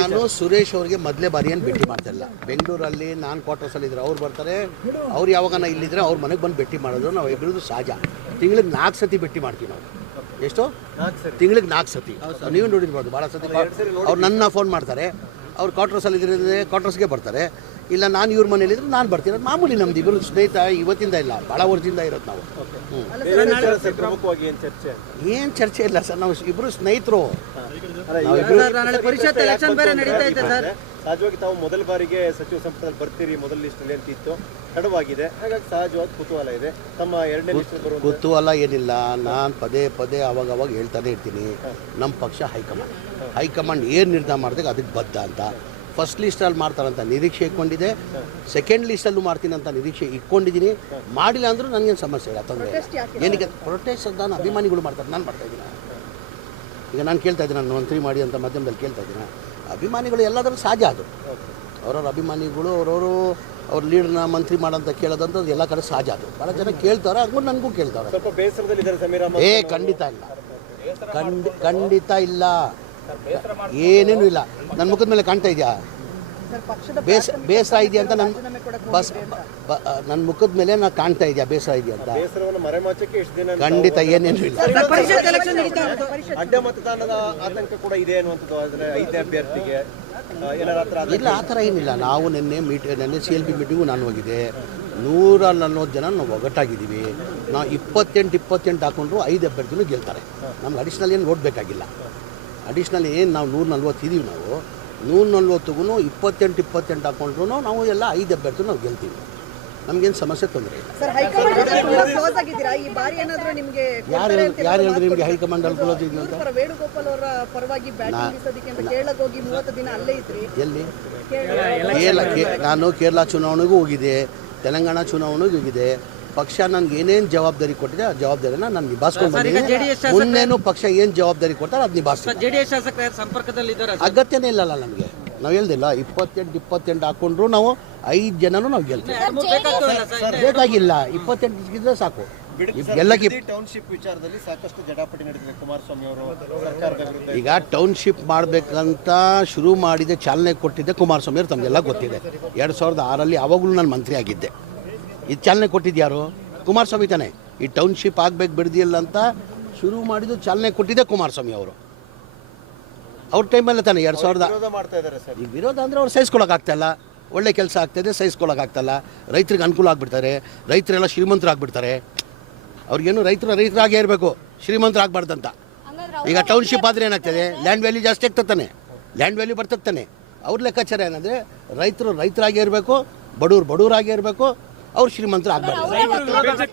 ನಾನು ಸುರೇಶ್ ಅವ್ರಿಗೆ ಮೊದಲೇ ಬಾರಿ ಏನು ಭೇಟಿ ಮಾಡ್ತಿಲ್ಲ. ಬೆಂಗಳೂರಲ್ಲಿ ನಾನು ಕ್ವಾರ್ಟರ್ಸಲ್ಲಿ ಇದ್ರೆ ಅವ್ರು ಬರ್ತಾರೆ, ಅವ್ರು ಯಾವಾಗ ಇಲ್ಲಿದ್ರೆ ಅವ್ರ ಮನೆಗೆ ಬಂದು ಭೇಟಿ ಮಾಡೋದು ನಾವು ಇಬ್ಬರದು ಸಹಜ. ತಿಂಗಳಿಗೆ 4 ಸತಿ ಭೇಟಿ ಮಾಡ್ತೀವಿ ನಾವು. ಎಷ್ಟು? ತಿಂಗಳಿಗೆ 4 ಸತಿ. ನೀವು ನೋಡಿರ್ಬೋದು ಭಾಳ ಸತಿ. ಅವ್ರು ನನ್ನ ಫೋನ್ ಮಾಡ್ತಾರೆ, ಅವ್ರು ಕ್ವಾರ್ಟರ್ಸಲ್ಲಿ ಇದ್ರೆ ಕ್ವಾರ್ಟರ್ಸ್ಗೆ ಬರ್ತಾರೆ, ಇಲ್ಲ ನಾನು ಇವ್ರ ಮನೇಲಿದ್ರೆ ನಾನು ಬರ್ತೀನಿ. ಅದು ಮಾಮೂಲಿ, ನಮ್ದು ಇಬ್ಬರು ಸ್ನೇಹಿತ ಇವತ್ತಿಂದ ಇಲ್ಲ, ಭಾಳ ವರ್ಷದಿಂದ ಇರೋದು ನಾವು. ಏನು ಚರ್ಚೆ ಇಲ್ಲ ಸರ್, ನಾವು ಇಬ್ಬರು ಸ್ನೇಹಿತರು. ಪರಿಷತ್ ಎಲೆಕ್ಷನ್ ಬೇರೆ ನಡೀತಾ ಇದೆ ಸರ್. ಸಹಜವಾಗಿ ತಾವು ಮೊದಲ ಬಾರಿಗೆ ಸಚಿವ ಸಂಪುಟದಲ್ಲಿ ಬರ್ತೀರಿ, ಮೊದಲ ಲಿಸ್ಟಲ್ಲಿ ಅಂತಿತ್ತು, ತಡವಾಗಿದೆ, ಹಾಗಾಗಿ ಸಹಜವಾಗಿ ಕುತೂಹಲ ಇದೆ. ತಮ್ಮ 2ನೇ ಲಿಸ್ಟ್ ಬರುವ ಕುತೂಹಲ ಏನಿಲ್ಲ, ನಾನು ಪದೇ ಪದೇ ಅವಾಗ ಹೇಳ್ತಾನೆ ಇರ್ತೀನಿ, ನಮ್ಮ ಪಕ್ಷ ಹೈಕಮಾಂಡ್ ಏನು ನಿರ್ಧಾರ ಮಾಡಿದಾಗ ಅದಕ್ಕೆ ಬದ್ಧ ಅಂತ. ಫಸ್ಟ್ ಲಿಸ್ಟಲ್ಲಿ ಮಾಡ್ತಾರಂತ ನಿರೀಕ್ಷೆ ಇಟ್ಕೊಂಡಿದೆ, ಸೆಕೆಂಡ್ ಲಿಸ್ಟಲ್ಲೂ ಮಾಡ್ತೀನಿ ಅಂತ ನಿರೀಕ್ಷೆ ಇಟ್ಕೊಂಡಿದ್ದೀನಿ. ಮಾಡಿಲ್ಲ ಅಂದರೂ ನನಗೇನು ಸಮಸ್ಯೆ ಇಲ್ಲ, ತೊಂದರೆ ಇಲ್ಲ. ಏನಕ್ಕೆ ಪ್ರೊಟೆಸ್ಟ್ ಅಂತ ನಾನು ಅಭಿಮಾನಿಗಳು ಮಾಡ್ತಾರೆ, ನಾನು ಮಾಡ್ತಾಯಿದ್ದೀನಿ. ಈಗ ನಾನು ಕೇಳ್ತಾ ಇದ್ದೀನಿ, ನಾನು ಮಂತ್ರಿ ಮಾಡಿ ಅಂತ ಮಾಧ್ಯಮದಲ್ಲಿ ಕೇಳ್ತಾ ಇದ್ದೀನಿ. ಅಭಿಮಾನಿಗಳು ಎಲ್ಲಾದರೂ ಸಹಜ, ಅದು ಅವ್ರವ್ರ ಅಭಿಮಾನಿಗಳು ಅವ್ರ ಲೀಡರ್ನ ಮಂತ್ರಿ ಮಾಡೋಂತ ಕೇಳೋದಂಥದ್ದು ಎಲ್ಲ ಕಡೆ ಸಹಜ. ಅದು ಭಾಳ ಜನ ಕೇಳ್ತಾರೆ, ಹಂಗೂ ನನಗೂ ಕೇಳ್ತಾರೆ. ಸ್ವಲ್ಪ ಬೇಸರದಲ್ಲಿ ಸಮೀರ್ ಖಂಡಿತ ಇಲ್ಲ, ಖಂಡಿತ ಇಲ್ಲ, ಏನೇನು ಇಲ್ಲ. ನನ್ನ ಮುಖದ ಮೇಲೆ ಕಾಣ್ತಾ ಇದೆಯಾ ಬೇಸರ ಇದೆಯಾ ಅಂತ? ನನ್ನ ಮುಖದ ಮೇಲೆ ನಾನು ಕಾಣ್ತಾ ಇದೆಯಾ ಬೇಸರ ಇದೆಯಾ ಅಂತ? ಖಂಡಿತ ಏನೇನು ಇಲ್ಲ. ಅಡ್ಡ ಮತದಾನದ ಆತಂಕ ಕೂಡ ಇದೆ ಅನ್ನುವಂಥದ್ದು 5ನೇ ಅಭ್ಯರ್ಥಿಗೆ ಇಲ್ಲ, ಆ ಥರ ಏನಿಲ್ಲ. ನಾವು ನೆನ್ನೆ CLP ಮೀಟಿಂಗು ನಾನು ಹೋಗಿದ್ದೆ. 140 ಜನ ನಾವು ಒಗ್ಗಟ್ಟಾಗಿದ್ದೀವಿ. ನಾವು 28 ಹಾಕೊಂಡ್ರು 5 ಅಭ್ಯರ್ಥಿನೂ ಗೆಲ್ತಾರೆ. ನಮ್ಗೆ ಅಡಿಷ್ನಲ್ ಏನು ಓಡಬೇಕಾಗಿಲ್ಲ. ಅಡಿಷ್ನಲ್ ಏನು ನಾವು 140 ಇದೀವಿ. ನಾವು 140ಗೂ 28 ಹಾಕೊಂಡ್ರು ನಾವು ಎಲ್ಲ 5 ಅಭ್ಯರ್ಥಿ ನಾವು ಗೆಲ್ತೀವಿ. ನಮಗೇನು ಸಮಸ್ಯೆ ತೊಂದರೆ ಇಲ್ಲ. ಯಾರು ಹೇಳಿದ್ರೆ ನಿಮಗೆ ಹೈಕಮಾಂಡ್ ಅಲ್ಲಿ ಕ್ಲೋಸ್ ಇದೆ ಅಂತ? ಎಲ್ಲಿ? ನಾನು ಕೇರಳ ಚುನಾವಣೆಗೂ ಹೋಗಿದೆ, ತೆಲಂಗಾಣ ಚುನಾವಣೆಗೂ ಹೋಗಿದೆ. ಪಕ್ಷ ನನಗೆ ಏನೇನು ಜವಾಬ್ದಾರಿ ಕೊಟ್ಟಿದೆ ಆ ಜವಾಬ್ದಾರಿನ ನಾನು ನಿಭಾಯಿಸ್ಕೊಂಡು ಬಂದಿದ್ದೀನಿ. ಮುಂದೇನು ಪಕ್ಷ ಏನು ಜವಾಬ್ದಾರಿ ಕೊಡ್ತಾರೆ ಅದು ನಿಭಾಯಿಸ್ತೀನಿ. ಅಗತ್ಯನೇ ಇಲ್ಲಲ್ಲ ನಮಗೆ. ನಾವು ಹೇಳ್ದಿಲ್ಲ, 28 ಹಾಕೊಂಡ್ರು ನಾವು 5 ಜನನು ನಾವು ಗೆಲ್ತೀವಿ. ಬೇಕಾಗಿಲ್ಲ, 28 ಸಿಕ್ಕಿದ್ರೆ ಸಾಕು. ಟೌನ್ಶಿಪ್ ವಿಚಾರದಲ್ಲಿ ಸಾಕಷ್ಟು ಜಟಾಪಟಿ ನಡೆದಿದೆ. ಕುಮಾರಸ್ವಾಮಿ ಅವರು ಸರ್ಕಾರದ ವಿರುದ್ಧ ಈಗ ಟೌನ್ಶಿಪ್ ಮಾಡಬೇಕಂತ ಶುರು ಮಾಡಿದೆ, ಚಾಲನೆ ಕೊಟ್ಟಿದ್ದೆ ಕುಮಾರಸ್ವಾಮಿ ಅವರು, ತಮಗೆಲ್ಲ ಗೊತ್ತಿದೆ. 2006ರಲ್ಲಿ ಆವಾಗಲೂ ನಾನು ಮಂತ್ರಿ ಆಗಿದ್ದೆ. ಇದು ಚಾಲನೆ ಕೊಟ್ಟಿದ್ದು ಯಾರು? ಕುಮಾರಸ್ವಾಮಿ ತಾನೆ. ಈ ಟೌನ್ಶಿಪ್ ಆಗಬೇಕು ಬಿಡದಿಲ್ಲ ಅಂತ ಶುರು ಮಾಡಿದ್ದು, ಚಾಲನೆ ಕೊಟ್ಟಿದ್ದೆ ಕುಮಾರಸ್ವಾಮಿ ಅವರು. ಅವ್ರ ಟೈಮಲ್ಲೇ ತಾನೆ 2000 ಈ ವಿರೋಧ ಅಂದರೆ ಅವ್ರು ಸಹಿಸ್ಕೊಳಕ್ಕಾಗ್ತಾಯಿಲ್ಲ. ಒಳ್ಳೆ ಕೆಲಸ ಆಗ್ತಾಯಿದೆ, ಸಹಿಸ್ಕೊಳಕ್ಕಾಗ್ತಾಯಿಲ್ಲ. ರೈತರಿಗೆ ಅನುಕೂಲ ಆಗಿಬಿಡ್ತಾರೆ, ರೈತರೆಲ್ಲ ಶ್ರೀಮಂತರಾಗ್ಬಿಡ್ತಾರೆ. ಅವ್ರಿಗೇನು ರೈತರಾಗೇ ಇರಬೇಕು, ಶ್ರೀಮಂತರಾಗಬಾರ್ದಂತ. ಈಗ ಟೌನ್ಶಿಪ್ ಆದರೆ ಏನಾಗ್ತದೆ? ಲ್ಯಾಂಡ್ ವ್ಯಾಲ್ಯೂ ಜಾಸ್ತಿ ಆಗ್ತದೆ, ಲ್ಯಾಂಡ್ ವ್ಯಾಲ್ಯೂ ಬರ್ತದೆ. ಅವ್ರ ಲೆಕ್ಕಾಚಾರ ಏನಂದರೆ ರೈತರಾಗೇ ಇರಬೇಕು, ಬಡವರಾಗೇ ಇರಬೇಕು, ಅವ್ರು ಶ್ರೀಮಂತರು ಆಗಬಾರ್ದು.